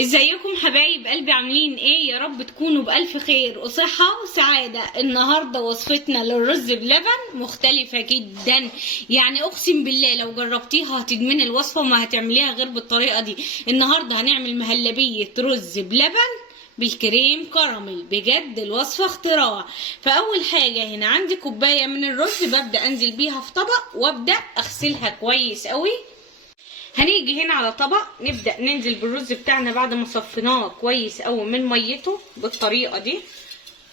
ازيكم حبايب قلبي؟ عاملين ايه؟ يا رب تكونوا بألف خير وصحة وسعادة. النهاردة وصفتنا للرز بلبن مختلفة جدا، يعني اقسم بالله لو جربتيها هتدمني الوصفة وما هتعمليها غير بالطريقة دي. النهاردة هنعمل مهلبية رز بلبن بالكريم كراميل، بجد الوصفة اختراع. فاول حاجة هنا عندي كوباية من الرز، ببدأ انزل بيها في طبق وابدأ اغسلها كويس قوي. هنيجي هنا على طبق نبدأ ننزل بالرز بتاعنا بعد ما صفيناه كويس قوي من ميته بالطريقة دي،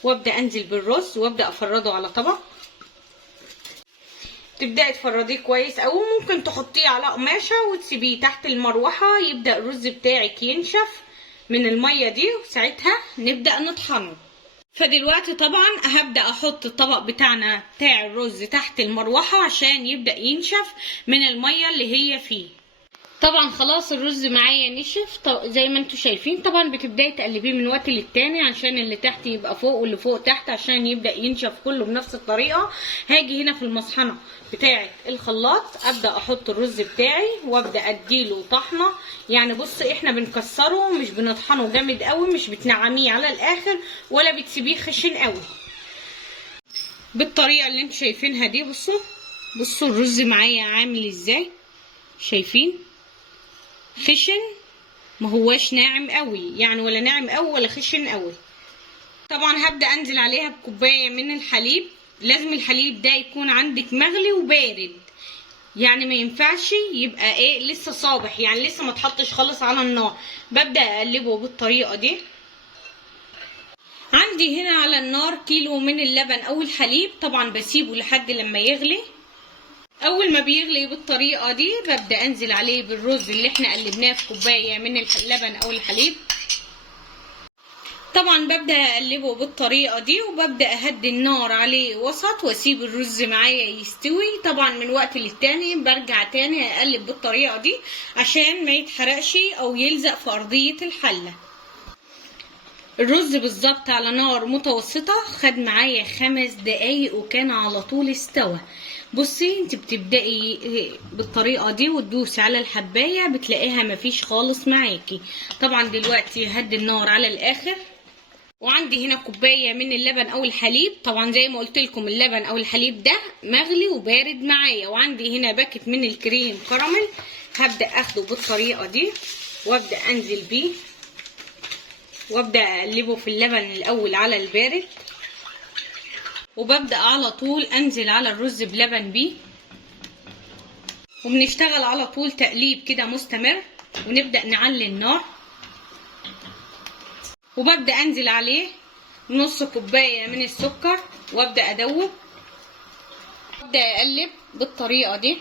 وابدأ انزل بالرز وابدأ افرده على طبق. تبدأي تفرديه كويس قوي، ممكن تحطيه على قماشة وتسيبيه تحت المروحة يبدأ الرز بتاعك ينشف من المية دي، وساعتها نبدأ نطحنه. فدلوقتي طبعا هبدأ احط الطبق بتاعنا بتاع الرز تحت المروحة عشان يبدأ ينشف من المية اللي هي فيه. طبعا خلاص الرز معايا نشف زي ما انتوا شايفين. طبعا بتبداي تقلبيه من وقت للتاني عشان اللي تحت يبقى فوق واللي فوق تحت عشان يبدا ينشف كله بنفس الطريقه. هاجي هنا في المصحنه بتاعه الخلاط ابدا احط الرز بتاعي وابدا اديله طحنه. يعني بص احنا بنكسره مش بنطحنه جامد قوي، مش بتنعميه على الاخر ولا بتسيبيه خشن قوي، بالطريقه اللي انتوا شايفينها دي. بصوا الرز معايا عامل ازاي، شايفين؟ خشن، ما هواش ناعم قوي يعني، ولا ناعم قوي ولا خشن قوي. طبعا هبدا انزل عليها بكوبايه من الحليب. لازم الحليب ده يكون عندك مغلي وبارد، يعني ما ينفعش يبقى ايه لسه صابح، يعني لسه ما اتحطش خالص على النار. ببدا اقلبه بالطريقه دي. عندي هنا على النار كيلو من اللبن او الحليب، طبعا بسيبه لحد لما يغلي. اول ما بيغلي بالطريقه دي ببدا انزل عليه بالرز اللي احنا قلبناه في كوبايه من اللبن او الحليب. طبعا ببدا اقلبه بالطريقه دي وببدا اهدي النار عليه وسط واسيب الرز معايا يستوي. طبعا من وقت للتاني برجع تاني اقلب بالطريقه دي عشان ما يتحرقش او يلزق في ارضيه الحله. الرز بالظبط على نار متوسطه خد معايا 5 دقايق وكان على طول استوى. بصي انت بتبدأي بالطريقة دي وتدوسي على الحباية بتلاقيها مفيش خالص معاكي. طبعا دلوقتي هدي النار على الاخر، وعندي هنا كوباية من اللبن او الحليب. طبعا زي ما قلت لكم اللبن او الحليب ده مغلي وبارد معايا. وعندي هنا باكت من الكريم كراميل، هبدأ اخده بالطريقة دي وابدأ انزل بيه وابدأ اقلبه في اللبن الاول على البارد، وببدأ على طول انزل على الرز بلبن بيه، وبنشتغل على طول تقليب كده مستمر، ونبدأ نعلي النار. وببدأ انزل عليه نص كوباية من السكر وابدأ ادوب، وابدأ اقلب بالطريقة دي.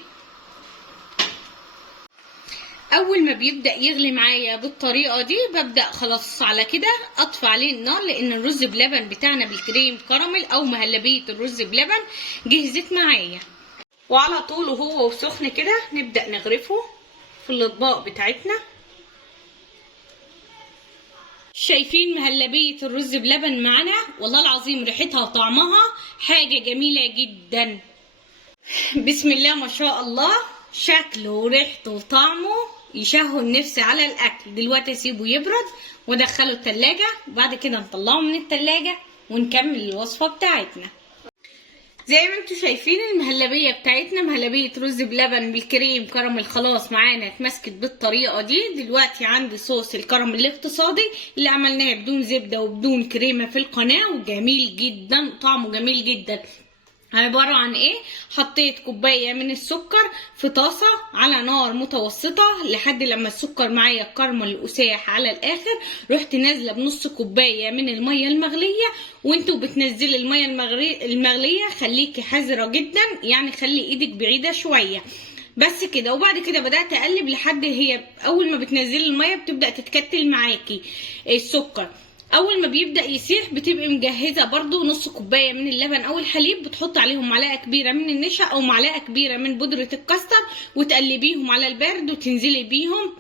اول ما بيبدأ يغلي معايا بالطريقة دي ببدأ خلاص على كده اطفي عليه النار، لان الرز بلبن بتاعنا بالكريم كراميل او مهلبية الرز بلبن جهزت معايا. وعلى طول وهو وسخن كده نبدأ نغرفه في الاطباق بتاعتنا. شايفين مهلبية الرز بلبن معانا؟ والله العظيم ريحتها وطعمها حاجة جميلة جدا. بسم الله ما شاء الله، شكله وريحته وطعمه يشهوا النفس على الاكل. دلوقتي اسيبه يبرد وادخله التلاجة، وبعد كده نطلعه من التلاجة ونكمل الوصفة بتاعتنا. زي ما انتوا شايفين المهلبية بتاعتنا مهلبية رز بلبن بالكريم كراميل خلاص معانا اتمسكت بالطريقة دي. دلوقتي عندي صوص الكراميل الاقتصادي اللي عملناه بدون زبدة وبدون كريمة في القناة، وجميل جدا طعمه جميل جدا. عبارة عن ايه؟ حطيت كوباية من السكر في طاسة على نار متوسطة لحد لما السكر معايا كرمل وساح على الاخر. رحت نازلة بنص كوباية من المية المغلية. وانتوا بتنزلي المية المغلية خليكي حذرة جدا، يعني خلي ايدك بعيدة شوية بس كده. وبعد كده بدأت اقلب لحد هي اول ما بتنزلي المية بتبدأ تتكتل معاكي السكر. اول ما بيبدأ يسيح بتبقي مجهزة برضو نص كوباية من اللبن او الحليب، بتحط عليهم معلقة كبيرة من النشا او معلقة كبيرة من بودرة الكاستر وتقلبيهم على البارد وتنزلي بيهم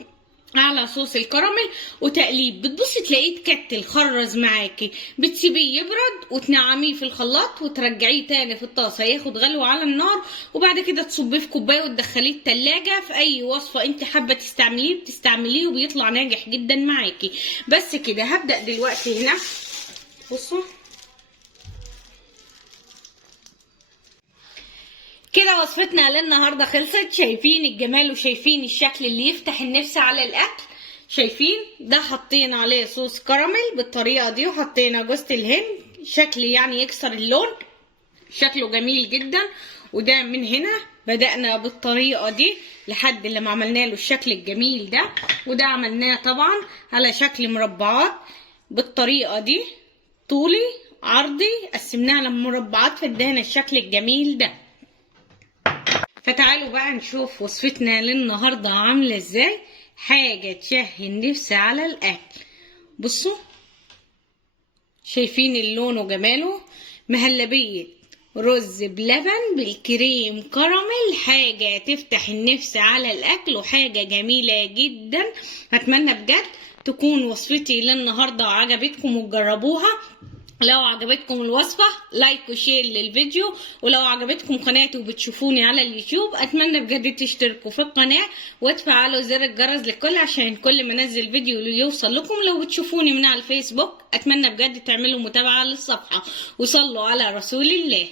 على صوص الكراميل وتقليب. بتبصي تلاقيه اتكتل خرز معاكي، بتسيبيه يبرد وتنعميه في الخلاط وترجعيه تاني في الطاسه ياخد غلو على النار، وبعد كده تصبيه في كوبايه وتدخليه التلاجة. في اي وصفه انت حابه تستعمليه بتستعمليه وبيطلع ناجح جدا معاكي. بس كده هبدا دلوقتي هنا. بصوا كده وصفتنا للنهارده خلصت. شايفين الجمال وشايفين الشكل اللي يفتح النفس على الاكل. شايفين ده حطينا عليه صوص كراميل بالطريقه دي، وحطينا جوز الهند شكل يعني يكسر اللون، شكله جميل جدا. وده من هنا بدأنا بالطريقه دي لحد لما عملنا له الشكل الجميل ده. وده عملناه طبعا على شكل مربعات بالطريقه دي، طولي عرضي، قسمناها لمربعات فادانا الشكل الجميل ده. فتعالوا بقى نشوف وصفتنا للنهارده عامله ازاي، حاجه تشهي النفس على الاكل. بصوا شايفين اللون وجماله، مهلبيه رز بلبن بالكريم كراميل، حاجه تفتح النفس على الاكل وحاجه جميله جدا. اتمنى بجد تكون وصفتي للنهارده عجبتكم وتجربوها. لو عجبتكم الوصفة لايك وشير للفيديو، ولو عجبتكم قناتي وبتشوفوني على اليوتيوب اتمنى بجد تشتركوا في القناة وتفعلوا زر الجرس للكل عشان كل ما انزل فيديو يوصل لكم. لو بتشوفوني من على الفيسبوك اتمنى بجد تعملوا متابعة للصفحة وصلوا على رسول الله.